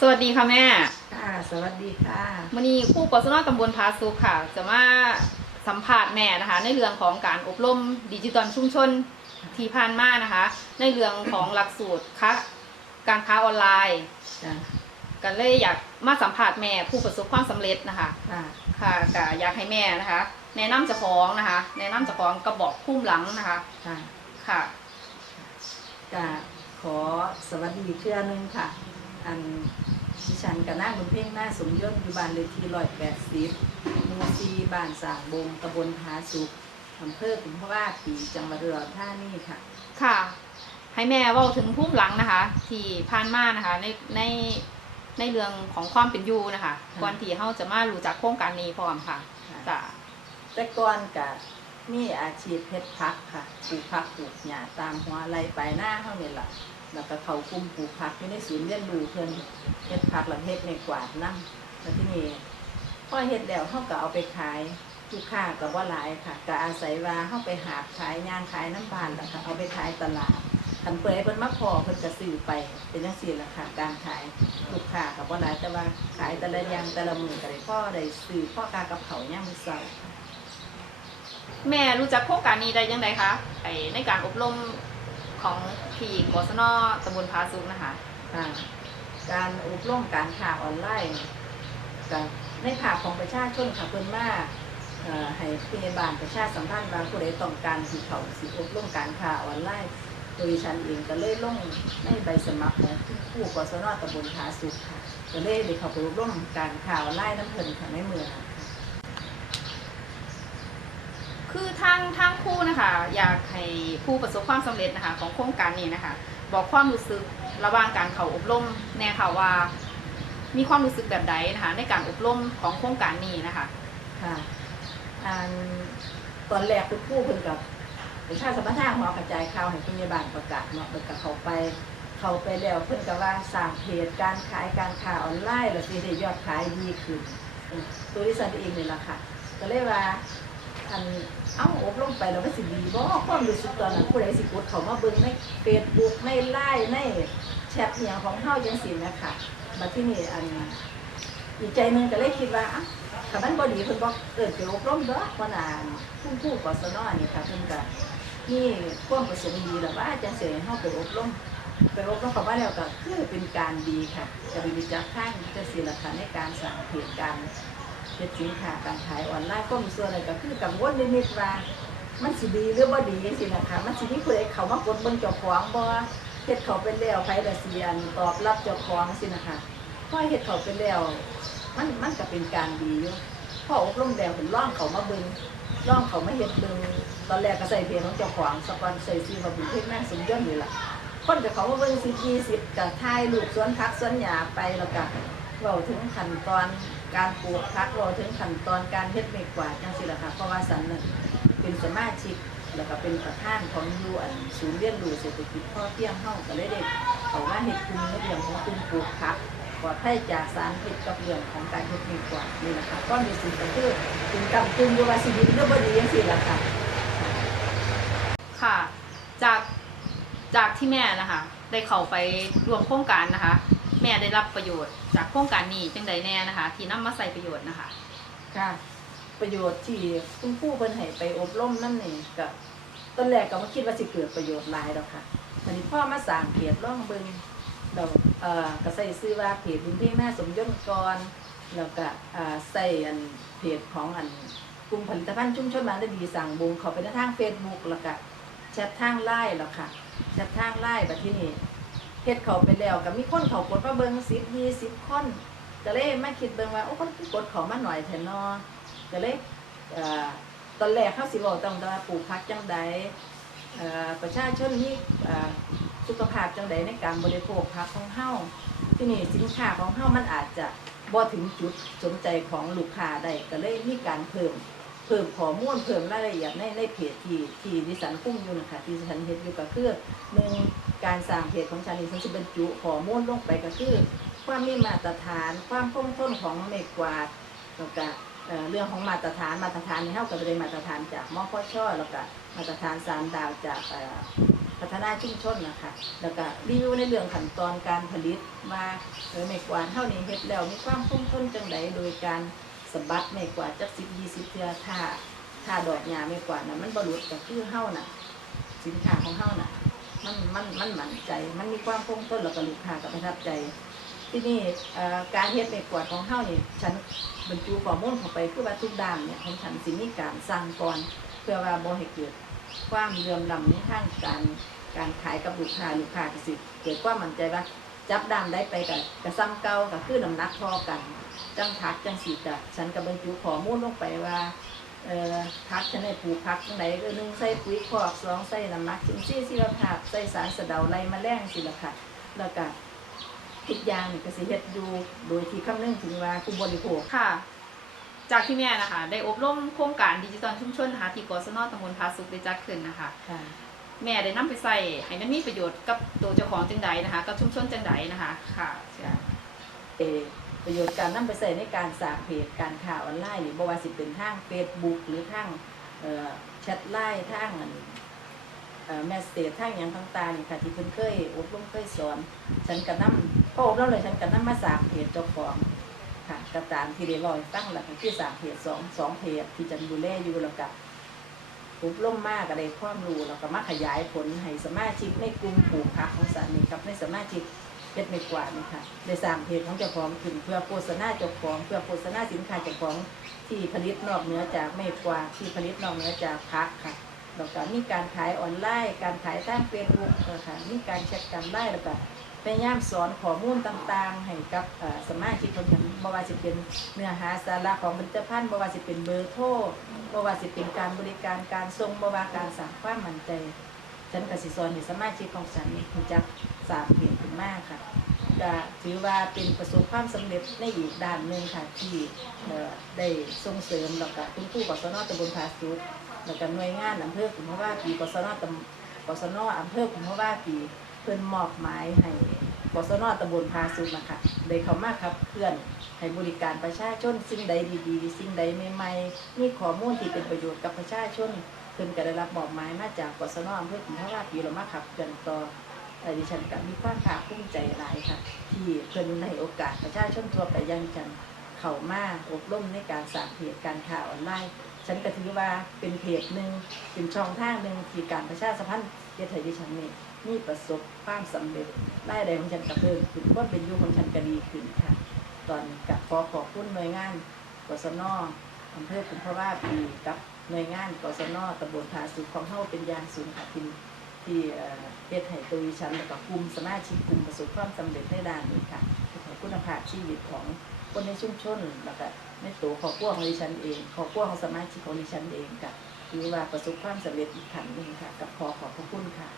สวัสดีค่ะแม่ ค่ะ สวัสดีค่ะวันนี้ครู่กศนตำบลพาสุขค่ะ จะมาสัมภาษณ์แม่นะคะ ในเรื่องของการอบรมดิจิตอลชุมชนที่ผ่านมานะคะ ในเรื่องของหลักสูตรคะการค้าออนไลน์จ้ะกันเลยอยากมาสัมภาษณ์แม่ผู้ประสบความสำเร็จนะคะ ค่ะ ค่ะก็อยากให้แม่นะคะ แนะนำเจ้าของนะคะ แนะนำเจ้าของกระบอกคุ้มหลังนะคะ ค่ะค่ะจะขอสวัสดีเชื่อหนึงค่ะ อันดิฉันกับนางบุญเพ่งหน้าสมยศอยู่บ้านเลขที่ร้อยแปดสิบหมู่ซีบ้านสางบงตำบลผาสุกอำเภอขุนพระว่าปีจังหวัดอุดรธานีค่ะ ค่ะ ให้แม่เว่าถึงพุ่มหลังนะคะ ที่ผ่านมานะคะ ในในในเรื่องของความเป็นอยู่นะคะค่ะก่อนที่เราจะมารู้จักโครงการนี้พร้อมค่ะจ้ะแต่ก่อนกับ มีอาชีพเพชรพักค่ะปลูกผักปลูกหญ้าตามหัวไรไปหน้าเท่านี้แหละแล้วก็เขากลุ่มปลูกผักอยู่ในศูนย์เรียนรู้เพิ่อนเฮ็ดผักแล้วเฮ็ดในกวาดน้ำแล้วที่นี่พอเฮ็ดแล้วเขาก็เอาไปขายลูกค้าก็ว่าหลายค่ะก็อาศัยว่าเขาไปหาขายย่างขายน้ำบานแล้วก็เอาไปขายตลาดคันเปิดให้เพิ่นมาพอเพิ่นก็ซื้อไปเป็นจังซี่ละค่ะการขายลูกค้าก็บ่หลายแต่ว่าขายแต่ละอย่างแต่ละมือก็ได้พ่อได้ซื้อพ่อกากับเขาย่างมือเช้าค่ะ แม่รู้จักโครงการนี้ได้ยังไงคะไอในการอบรมของพี่กศนตำบลพาสุกนะคะค่ะการอบรมการข่าวออนไลน์กับในภาคของประชาชนค่ะเพิ่นมาเอ่อให้พยาบาลประชาสัมพันธ์ว่าผู้ใดต้องการที่เขาสิอบรมการข่าวออนไลน์โดยฉันเองก็เลยลงในใบสมัครของผู้กศนตำบลผาสุกค่ะก็เลยได้เข้าไปอบรมการข่าวออนไลน์น้ำเพิ่นค่ะในเมือง คือทางทางคู่นะคะ อยากให้ผู้ประสบความสำเร็จนะคะ ของโครงการนี้นะคะ บอกความรู้สึกระหว่างการเข้าอบรมแน่ค่ะว่า มีความรู้สึกแบบใดนะคะ ในการอบรมของโครงการนี้นะคะค่ะอันตอนแรกคุณครู่เพิ่นกับประชาสัมพันธ์ทางหอกระจายข่าวให้พยาบาลประกาศเนาะเพิ่นกับเขาไปเขาไปแล้วเพิ่นก็ว่าสร้างเพจการขายการขาวออนไลน์แล้วสิได้ยอดขายดีขึ้นเอตัวที่สันเองนี่แหละค่ะ ก็เลยว่า อันเอ้าอบรมไปแล้วมันสิดีบ่ความรู้สึกตอนนั้นผู้ใดสิกดเขามาเบิ่งใน Facebook ในไลน์ในแชทอหย่างของเฮาจังซี่นะคะบัดที่นี่อันอีกใจนึงก็เลยคิดว่าถ้ามันบ่ดีเพิ่นบ่เอิ้นไปอบรมเด้อว่าน่ะผู้ผู้กศนนี่ค่ะเพิ่นก็มีความประสงค์ดีแล้วว่าจังสิให้เฮาไปอบรมไปอบรมเขาว่าแล้วก็คือเป็นการดีค่ะจะมีจักข้างจะศิลปะในการสั่งเพจการณ์ เฮ็ดสินค้าการขายออนไลน์ก็มีส่วนอะไรก็คือกังวลนิดๆว่ามันสิดีหรือบ่ดีสินะคะมันสิมีผู้ใดเขามากดเบิ่งเจ้าของบ่เฮ็ดเขาเป็นแล้วไผละเสียนตอบรับเจ้าของสินะคะพอเฮ็ดเขาเป็นแล้วมันมันก็เป็นการดีอยู่พออบรมแล้วเป็นร่องเขามาเบิ่งร่องเขามาเฮ็ดเบิ่งตอนแรกก็ใส่เพจของเจ้าของสปอนใส่ซีมาบุญเพ็กนั่งสมยศนี่ล่ะคนกับเขามาเบิ่งสิบยี่สิบกับทายลูกสวนพักสวนหญ้าไปแล้วก็เว้าถึงขั้นตอน การปลูกพักเว้าถึงขั้นตอนการเฮ็ดไม่กวาดจังซี่ล่ะค่ะเพราะว่าสันนั่นเป็นสมาชิกแล้วก็เป็นประธานของยูอันศูนย์เรียนรู้เศรษฐกิจพ่อเพียงเฮาก็เลยได้เขามาเฮ็ดกลุ่มเรื่องของกลุ่มปลูกพักปลอดภัยจากสารพิษกับเรื่องของการเฮ็ดไม่กวาดนี่แหละค่ะก็มีสิ่งก็คือเป็นกำกึ่งอยู่ว่าสิดีหรือบ่ดีจังซี่ล่ะค่ะค่ะ จากจากที่แม่นะคะ ได้เข้าไปร่วมโครงการนะคะ ม่ได้รับประโยชน์ จากโครงการนี้จังใดแน่นะคะ ที่นำมาใส่ประโยชน์นะคะ ค่ะ ประโยชน์ที่คุณครูเพิ่นให้ไปอบรมนั่นนี่ก็ตอนแรกก็ไม่คิดว่าสิเกิดประโยชน์หลายดอกค่ะทีนี้พ่อมาสร้างเพจร่องเบิงเราเอ่อก็ใส่ซื้อว่าเพจบุญเพ่งแม่สมยศกรแล้วก็อ่าใส่อันเพจของอันกลุ่มผลิตภัณฑ์ชุมชนบานได้ดีสั่งบุงเขาไปในทางเฟซบุ๊กแล้วก็แชททางไลน์แล้วค่ะแชททางไลน์แบบที่นี่ ฮ็ดเขาไปแล้วก็มีคนเขากดมาเบิงสิบยี่สิบคนก็เลยมาคิดเบิงว่าโอ้คนกดเขามาหน่อยแทนนอก็เล่ตอนแรกเขาสิบอกต้องว่าปลูกพักจังใดประชาชนนี่สุขภาพจังใดในการบริโภคพักของเฮาที่นี่สินค้าของเฮามันอาจจะบ่ถึงจุดสนใจของลูกค้าได้ก็เลยมีการเพิ่ม เพิ่มข้อมูลเพิ่มรายละเอียดในในเพจที่ที่ดิฉันคุ้มอยู่นะคะที่ดิฉันเฮ็ดอยู่ก็คือหนึ่งการสร้างเพจของฉันนี่ฉันสิบรรจุข้อมูลลงไปก็คือ ความมีมาตรฐานความคงทนของไม้กวาดแล้วก็เรื่องของมาตรฐานมาตรฐานในเท่ากับเลยมาตรฐานจากมอพชแล้วก็มาตรฐานสามดาวจากพัฒนาชุมชนนะคะแล้วก็รีวิวในเรื่องขั้นตอนการผลิตว่าเออไม่กวาดเท่านี้เฮ็ดแล้วมีความคงทนจังไดโดยการ สะบัดไม่กว่าจักสิบยี่สิบเทื่อถ้าถ้าดอกหญ้าไม่กว่าน่ะมันบรุษก็คือเฮ้าน่ะ สินค้าของเฮ้าน่ะ มันมันมันมั่นใจ มันมีความคงทนแล้วก็ลูกค้าก็ประทับใจ ที่นี่การเฮ็ดไม่กว่าของเฮ้านี่ฉันบรรจุข้อมูลเข้าไปคือว่าทุกด้านเนี่ยของฉันสิมีการสั่งก่อนเพื่อว่าบ่ให้เกิดความเหลื่อมล้ำในทางการการขายกับลูกค้าลูกค้าก็สิเกิดความมั่นใจว่า จับด้ามได้ไปกับกับซ้ำเก่าก็คือน้ำหนักพอกัน จังพักจังสีกะฉันกับบรรจุข้อมูลลงไปว่าเอ่อพักฉันได้ปลูกพักจังไหนก็หนึ่งใส่ปุ๋ยคอกสองใส่น้ำหมักจิงซี่สิลภาพใส่สารสะเดาไรแมลงสิละค่ะแล้วก็ทุกอย่างนี่ก็สิเฮ็ดอยู่โดยที่คำนึงถึงว่าผู้บริโภคค่ะ จากที่แม่นะคะ ได้อบรมโครงการดิจิตอลชุมชนนะคะที่กศนตำบลพาสุขได้จัดขึ้นนะคะค่ะ แม่ได้นำไปใส่ให้มันมีประโยชน์กับตัวเจ้าของจังใดนะคะ กับชุมชนจังใดนะคะ ค่ะใช่เอ่อประโยชน์การนำไปใส่ในการสร้างเพจการข่าวออนไลน์นี่บ่ว่าสิเป็นทาง Facebook หรือทางเอ่อแชทไลน์ทางอันเอ่อแมสเซจทางหยังต่างๆนี่ค่ะที่เพิ่นเคยอบรมเคยสอน ฉันก็นำพออบรมเลยฉันก็นำมาสร้างเพจเจ้าของค่ะก็ตามที่ได้ลอยตั้งแล้วก็คือสร้างเพจสองสองเพจที่จันดูแลอยู่แล้วก็ อบรมมากก็ได้ความรู้แล้วก็มาขยายผลให้สมาชิกในกลุ่มปลูกผักของสันนี่ครับในสมาชิกเพชรไม่กว่านี่ค่ะได้สางเพจของเจ้าของขึ้นเพื่อโฆษณาเจ้าของเพื่อโฆษณาสินค้าเจ้าของที่ผลิตนอกเหนือจากไม่กว่าที่ผลิตนอกเหนือจากพักค่ะแล้วก็มีการขายออนไลน์ การขายทางเฟซบุ๊กค่ะมีการแชทกันได้แล้วก็ พยายามสอนข้อมูลต่างๆ ให้กับสมาชิกคนนั้นบ่ว่าสิเป็นเนื้อหาสาระของผลิตภัณฑ์บ่ว่าสิเป็นเบอร์โทรบ่ว่าสิเป็นการบริการการส่งบ่ว่าการสร้างความมั่นใจ ฉันก็สิสอนให้สมาชิกของฉันรู้จักสางเพจขึ้นมากค่ะก็ถือว่าเป็นประสบความสำเร็จในอีกด้านหนึ่งค่ะที่ได้ส่งเสริมแล้วก็คุณครูกศนตำบลภาสุดแล้วก็หน่วยงานอำเภอขุนพะว่าปีกศนตำกศนอำเภอขุนพะว่าปี พิ่นมอบหมายให้กศนตำบลภาสุดนะคะได้เข้ามาขับเคลื่อนให้บริการประชาชนสิ่งใดดีๆ สิ่งใดใหม่ๆมีข้อมูลที่เป็นประโยชน์กับประชาชนเพิ่นก็ได้รับมอบหมายมาจากกศนอำเภอขุนพะว่าปีเรามาขับเคลื่อนต่อเอ่ดิฉันก็มีความภาคภูมิใจหลายค่ะ ที่เพิ่นในโอกาสประชาชนทั่วไปยังจันเข้ามาอบรมในการสร้างเพจการข่าวออนไลน์ ฉันก็ถือว่าเป็นเพจหนึ่งเป็นช่องทางหนึ่งที่การประชาสัมพันธ์เฮ็ดให้ดิฉันนี่มีประสบความสำเร็จรายได้ของฉันก็เพิ่มขึ้นความเป็นอยู่ของฉันก็ดีขึ้นค่ะ ตอนกับขอขอบคุณหน่วยงานกศนอำเภอคุมพระว่าปีกับหน่วยงานกศนตำบลภาสุขของเฮาเป็นยางสูงค่ะที่ที่เอ่อเฮ็ดให้ตัวดิฉันแล้วก็กลุ่มสมาชิกกลุ่มประสบความสำเร็จในด้านนี้ค่ะเฮ็ดให้คุณภาพชีวิตของ คนในชุมชนแล้วก็ในตัวขอบครัวของดิฉันเองขอบครัวของสมาชิกของดิฉันเองกับถือว่าประสบความสำเร็จอีกขั้นหนึ่งค่ะ กับขอขอบพระคุณค่ะ